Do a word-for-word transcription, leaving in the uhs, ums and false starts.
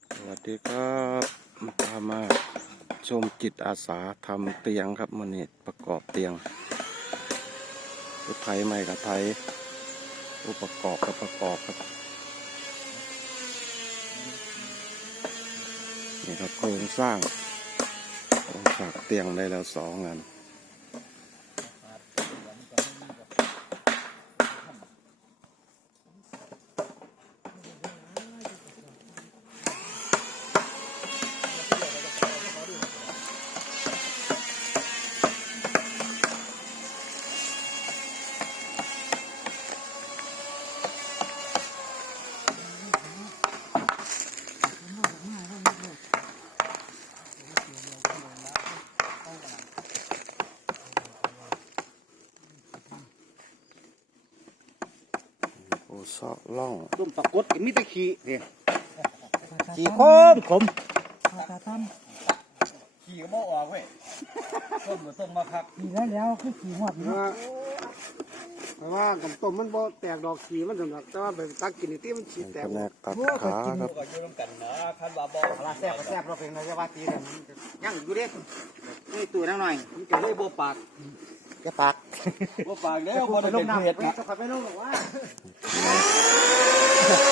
สวัสดีครับพามาชมจิตอาสาทำเตียงครับมันนี่ประกอบเตียงรถไถใหม่กับไถอุปกรณ์กับประกอบครับนี่ครับโครงสร้างโครงสร้างเตียงได้แล้วสองงานโอ้ซอกล่องต้มปลากดกินมิตรขี้เนี่ยขี้คมขมตาตั้มขี้ก็บ่ออกเว้ยต้มก็ต้มมาคักขี่แล้วแล้วคือขี่หอดเพราะว่าเพราะว่ากับต้มมันบ่แตกดอกขีมันสำหรับแต่ว่าไปตักกินนี่ที่มันฉีแตแผกนกตัดขาครับก็อยู่ร่วมกันนะคันว่าบ่ปลาแซ่บก็แซ่บเราเป็นเราจะว่าตีกันยังอยู่เด้นี่ตัวนั่งหน่อยมันจะเลยบ่ปากแกปากบ่ปากแล้วบ่ได้เป็นเพชรนะจะขับไปลงหรอกว่า